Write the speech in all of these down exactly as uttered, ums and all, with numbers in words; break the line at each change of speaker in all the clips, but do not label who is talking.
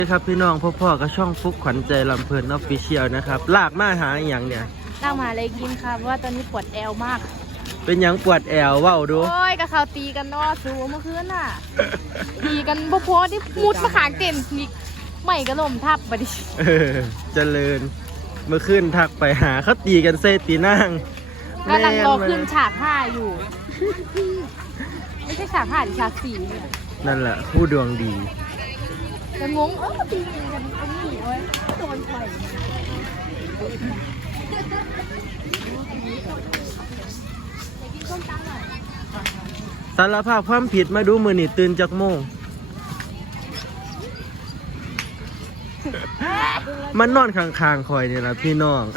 ครับพี่น้องพ่อๆก็ช่องฟุกขวัญใจลำเพลินออฟฟิเชียลนะครับลากมาหาอย่างเนี่ย
ลากมาเลยกินค่ะเพราะว่าตอนนี้ปวดแอวมาก
เป็นยังปวดแอวว้าวดู
โอ้ยกับเขาตีกันเนาะสูเมื่อคืนน่ะตีกันบ่พอที่มุดมาขางเต็มมีไม่กระลมทับไปดิ
เออเจริญเมื่อคืนทักไปหาเขาตีกันเซตีนั่ง
กำลังรอขึ้นฉากห้าอยู่ไม่ใช่ฉากห้าหรือฉากสี่เนี่ย
นั่นแหละผู้ดวงดี
จะงงเออตีกันตรงนี้เว้ยโดนไฟ
สารภาพความผิดมาดูมือนี่ตื่นจากโมงมันนอนข้างๆคอยเนี่ยนะพี่น้อง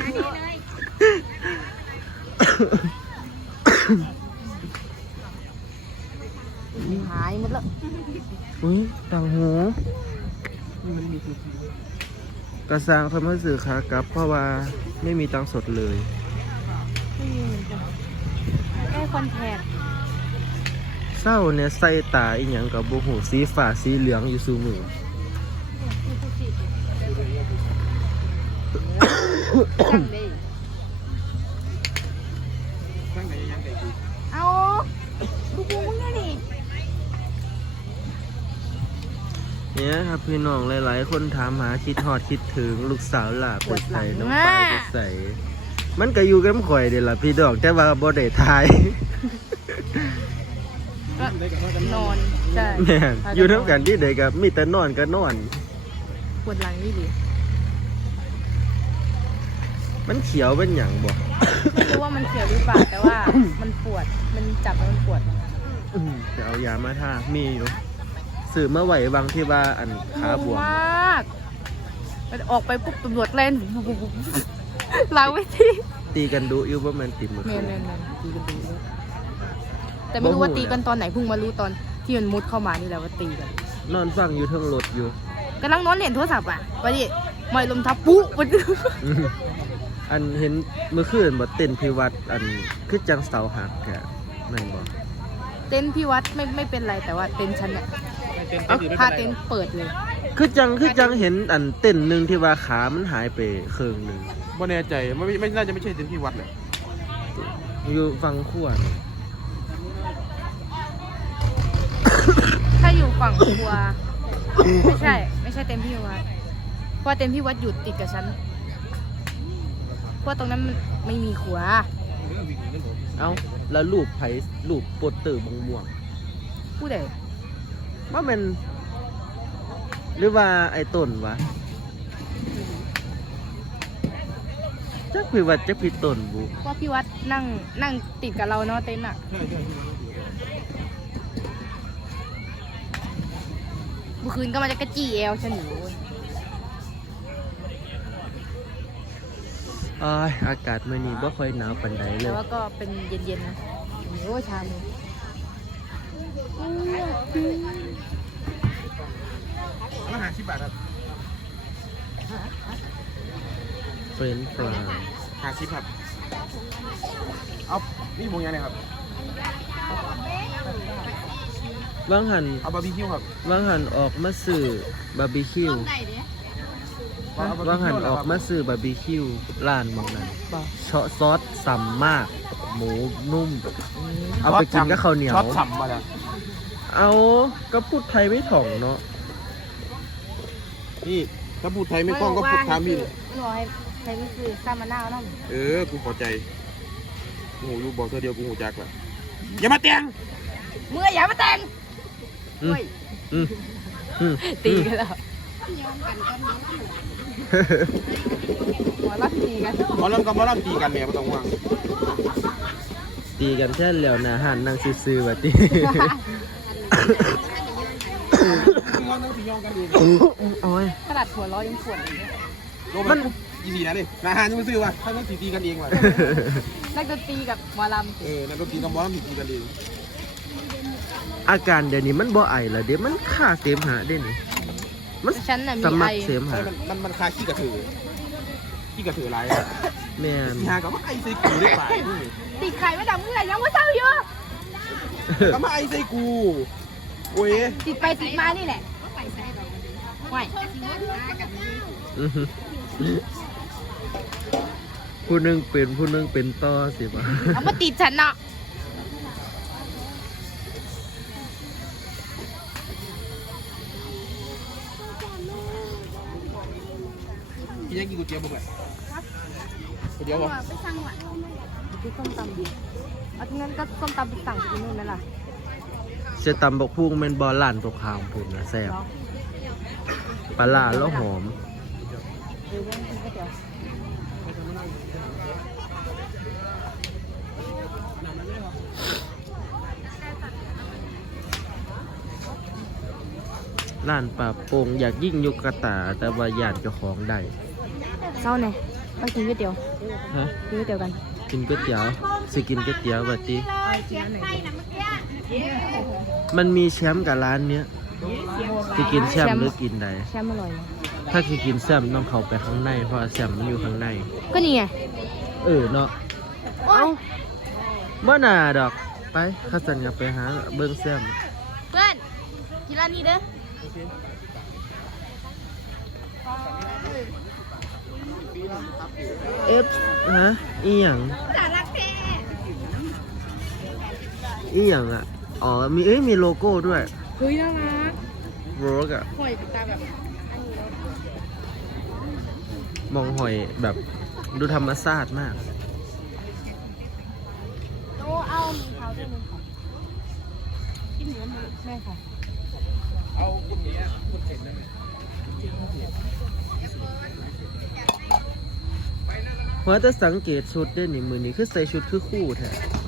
หายหมดแล้ว
อุ้ยต่างหูกระซังทำให้สื่อขากลับเพราะว่าไม่มีตังสดเลย
ไม่มีเหมือนกันแค่คอนแทค
เศร้าเนี่ยใส่ตาอีหยังกับโบหูสีฟ้าสีเหลืองอยู่สูมือ
เอาดูบูมึงไงดิ
เนี่ยครับพี่น้องหลายๆคนถามหาคิดฮอดคิดถึงลูกสาวหล่าไปใส่น้องปลายไปใส่มันก็อยู่กันข่อยเดี๋ยวล่ะพี่ดอกแต่ว่าบ่ได้ทาย
นอนใช่
แม่อยู่ทั้งกันที่ใดกับมีแต่นอนก็นอน
ปวดหลังนี่ดิ
มันเขียวเป็นอย่างบ่
ไม่รู้ว่ามันเขียวหรือเปล่าแต่ว่ามันปวดมันจับแล้วมันปวด
จะเอายามาทามีอยู่สื่อเมื่อไหร่บางที่ว่าอันขาบวม
มากมันออกไปปุ๊บตำรวจเล่นล้างไว้ที่
ตีกันดูอยู่ว่ามันติดมือ
เน่ยตีกันดูแต่ไม่รู้ว่าตีกันตอนไหนเพิ่งมารู้ตอนที่มันมุดเข้ามานี่แหละว่าตีกัน
นอนฟังอยู่ทั้งรถอยู่
กำลังนอนเล่นโทรศัพท์อ่ะไปดิไม่ลมทับปุ๊บ
อันเห็นเมื่อคืนบ่เต้นพิวัตรอันคือจังเสาหักแกแม่นบ่
เต้นพี่วัดไม่ไม่เป็นไรแต่ว่าเต้นฉันเนี่ยถ้าเต้นเปิดเลย
คือจังคือจังเห็นอันเต้นหนึ่งที่ว่าขามันหายไปเครื่องหนึ่ง
บ่แน่ใจไม่ไม่น่าจะไม่ใช่เต้นที่วัดเลย
อยู่ฟังขวด
ถ้าอยู่ฝั่งครัวไม่ใช่ไม่ใช่เต้นพี่วัดเพราะเต้นพี่วัดอยู่ติดกับฉันเพราะตรงนั้นมันไม่มีครัว
เอ้าแล้วรูปไผ่รูปโปสเตอร์บงม่วง
ผู้ใด
ว่ามันหรือว่าไอ้ต้นวะจักพี่วัดจักพี่ต้นบุ
ว่าพี่วัดนั่งนั่งติดกับเราเนาะเต้นอ่ะเมื่อคืนก็มาจะกระจี้เอวฉันอยู่
อ้ยอากาศมื้อนี้บ่ค่อยหนาวปานใดเลย
แต่ว่าก็เป็นเย็นๆนะโอ้ชาเลย
มาหาสิบบาทครับ
เฟรนช์ฟราย
หาสิบครับเอานี่มงยังไงครับ
บางหัน
เอาบาร์บีคิวครับ
บางหันออกมาซื้อบาร์บีคิวบางหันออกมาซื้อบาร์บีคิวร้านมองนั้นเชาะซอสสัมมากหมูนุ่มเอาไปกินกับข้าวเหนียว
ชอบสัมมาแล้ว
เอาก็พูดไทยไม่ถ่องเนาะ
นี่ถ้าพูดไทยไม่คล่องก็พูดถามพี่
รอยไทยไม่คือซามะนาวน้ำ
เออกูพอใจกูหูอยู่บอกเธอเดียวกูหูจักละอย่ามาแต่ง
เมื่ออย่ามาแต่งตีกันแล้วหมอลับตีกัน
หมอลับกับหมอลับตีกันเนี่ยไม่ต้องห่วง
ตีกันแค่เหลียวนะหันนั่งซื่อๆแบบนี้โอ้ย
ขนาดหัวล้อยังปวด
มันยี่สี่นะนี่นาฮานยังไม่ซื้อว่ะถ้าต้องตีตีกันเองว่ะ
นักดนตรีกับหมอลำ
เออนักดนตรีกับหมอลำตีกันเอง
อาการเดี๋ยวนี้มันบ่ไอแล้วเดี๋ยวมันฆ่าเสมหะได้นี่
มันฉันน่ะมีไอ
เสมหะ
มันมันคาขี้กระถือขี้กระถืออะไร
แม่
ขี้หากับว่าไอใส่กูได้ป่ะ
ติดไข่ไม่ดังเมื่อไหร่ยังว่าเศร้าเยอะ
ก็มาไอใส่กูโอ้ย
ติดไปติดมานี่แหละไหว
อื้อหือผู้หนึงเป็นผู้หนึงเป็นต่อสิบ่ะ
เอามาติดฉันเนาะ
พี่ยังกินก๋วยเตี๋ยวบุกเลยก๋วยเตี๋ยวบ่
ไปสั่งว่ะกินส้มตำดิเอาที่งั้นก็ส้มตำไปสั่งกินนู่นนั่นล่ะ
เสยตำบกพุ่งแม่นบ่ร้านตกข้ามพุ่นน่ะแซ่บปลาร้าแล้วหอม
เออเรื่องกินก๋วยเตี๋ยว
ร้านปลาโป่งอยากยิ่งยุกกระตาแต่ว่าย่านเจ้าของได้
เศร้าไงไปกินก๋วยเตี๋ยว
ฮะ
กินก๋วยเตี๋ยวกัน
กินก๋วยเตี๋ยวสิกินก๋วยเตี๋ยวบัดนี้
เอากินอันไหน
มันมีแชมป์กับร้านเนี้ยสิกินแชมป์หรือกินใด
แชมป์อร่อยนะ
ถ้าสิกินแชมป์ต้องเข้าไปข้างในเพราะว่าแชมป์มันอยู่ข้างใน
ก็นี่ไง
เออเนาะ
เอ้า
บ่น่าดอกไปข้าสันอยากไปหาเบิ่งแชมป์
เพื่อนกินร้านนี้เด้อ
เอฟฮะอีหยัง
สารักแท้
อีหยังอ่ะอ๋อมีเอ้ยมีโลโก้ด้วย
เฮ้ยน่ารัก
โรกอ่ะ
หอยตาแบบ
มองหอยแบบดูธรรมชาติมาก
โอ้เอามีเขาด้วยนึงค่ะกินเนื้อมาใช่ค่ะ
เอาคุณเนี้ยคุณเห็นได้ไหม
เพราะจะสังเกตชุดเด้นี่มือนี้คือใส่ชุดคือคู่แท้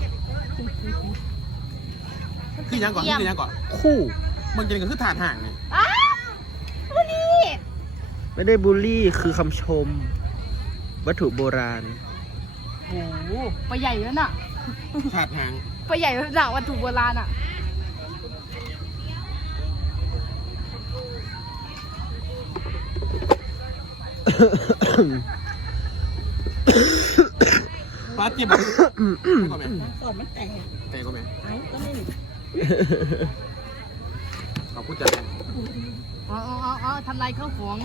คือยังก่อนคือยังก่อน
คู่
มึงกินก็คือถาดห่างไง
อ้าววันนี้
ไม่ได้บูลลี่คือคำชม วัตถุโบราณ
โอ้โหปลาใหญ่แล้วน่ะ
ถาดห่าง
ปลาใหญ่แล้วน่ะวัตถุโบราณอ่ะ
ปลาจิ้มก็แม่
ก่อนมันแตก
แต่ก็แม่
ไอ้ก็ไม่
ขอบคุณจัดเลย
อ๋ออ๋ออ๋อทำลายข้าวของ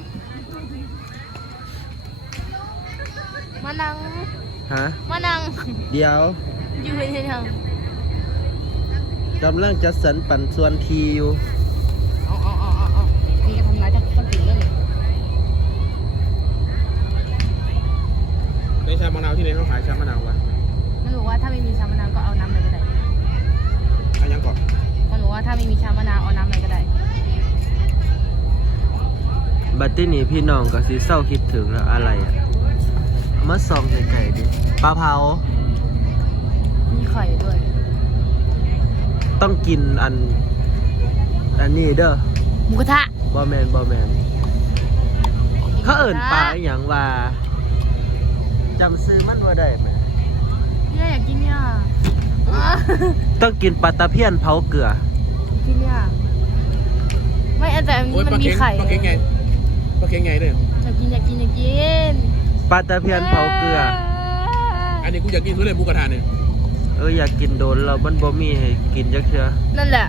มานั่ง
ฮะ
มานั่ง
เดี๋ยว
อยู่ที่ทาง
กำลังจัดสรรปันส่วนทีอยู่
อ๋ออ๋ออ๋ออ๋อนี่ก็ทำลายทั้งคนอื่นเลย
ในชามะนาวที่ไหนเขาขายชามะนาววะ
มันบอกว่าถ้าไม่มีชามะนาวก็เอาน้ำอะไรก็ได้
อันยังก่อน
มันบอกว่าถ้าไม่มีชามะนาวเอาน้ำอะไรก็ได้
บัตตี้นี่พี่น้องก็สิเศร้าคิดถึงแล้วอะไรอ่ะเอามาซองไก่ๆดิปลาเผา
มีไข่ด้วย
ต้องกินอัน อันนี้เด้อ
หมูกระทะ
บอแมนบอแมนเขาเอิ่นปลาอหย่างว่าจำซื้อมันว่าได้ไหม
เนี่ยอยากกินเนี่ยอ่ะ
ต้องกินปลาตะเพียนเผาเกลือ
กินเนี่ยไม่แต่อันนี้มันมีไข่
ปลาเค็งไงปลาเค็งไงด้วย
อยากกินอยากกินอยากกิน
ปลาตะเพียนเผาเกลือ
อันนี้กูอยากกินทุเรียนหมูกระทะเนี่ย
เอออยากกินโดนเรามันบ่มีให้กินจักเทื่อ
นั่นแหละ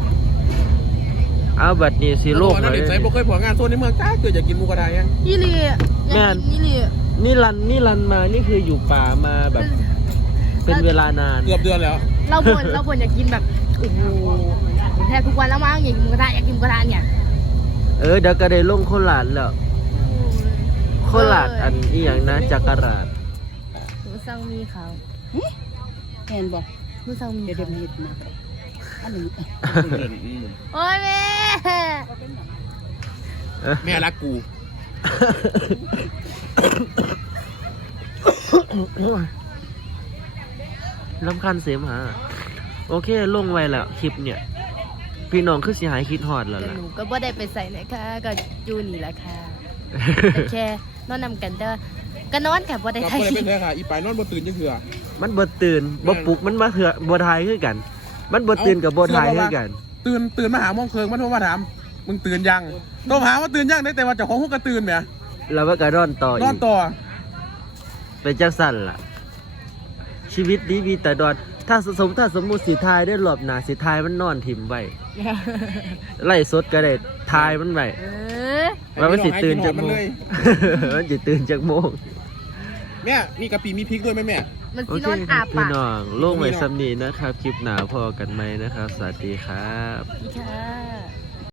เอาบัดนี้สิโลก
เล
เลย ย
ใส่บ่เคยผัวงานโซนในเมืองจ้าเกิดอยากกินหมูกระทะยัง
ยี่ลีอยากกินยี่ลี
นี่รันนี่รันมานี่คืออยู่ป่ามาแบบ เป็นเวลานาน
เกือบเดือนแล้ว
เราบ่นเราบ่นอยากกินแบบโอ้โหแทบทุกวันแล้วมั้งอยากกินหมูกระทะอยากกินหมูกระทะเนี่ย
เออเดี๋ยวก็ได้ลงโคราชแล้วโคราชอันอีหยังนะจักรราช
หนูสั่งมีเขา
เห็นบอก
หนูสั่งมี
เดี๋ยว
เขา
เดี๋ยวมีดมาอันนี้
โอ้ยแม่
แม่รักกู
ลำคันเสมหาโอเคลงไว้แล้วคลิปเนี่ย พี่น้องคือสิหายคิดฮอดแล้ว
แต่
ล่ะ
หนูก็บ่ได้ไปใส่นะคะก็จูนี่แหละค่ะแต่แค่นอนนำกันเด้อก็นอนค่ะบ่ได้
กับ
ถ่าย
คน
คลิ
เป็
ป
นแท้ค่ะอีปลายนอนบนตื่นยังเถื่อ
มันบ่ตื่นบ่ปลุกมันมาเถื่อบ่ทายคือกัน มันบ่ตื่นกับบ่ทายคือกัน
ตื่นตื่นมาหาโมงเคิงมันโทรมาถามมึงตื่นยังโทรหาว่าตื่นยังได้แต่ว่าเจ้าของหุกก็ตื่นแหม
แล้วมันก็นอนต่อ
น
อี
อน
ก
ต่อ
เป็นจังสั่นล่ะ ชีวิตนี้มีแต่ดอน ถ้าสมถ้าสมมุติสิทายได้รอบหน้าสิทายมันนอนถิ่มไว้ไล่สดก็ได้ทายมันไว้
เออ
ว่ามันสิตื่นจากโม
มัน
ง
เลย
มันสิตื่นจากโมง
แม่นี่กะปิมีพริกด้วยไหมแม่
มัน
โอ
สิ
เคน
อน
ครั
อา
บพี่
ปาก
น้องโล่งไว้สำนีนะครับ คลิปหนาพอกันไหมนะครับ สวัสดีครับ
ค่ะ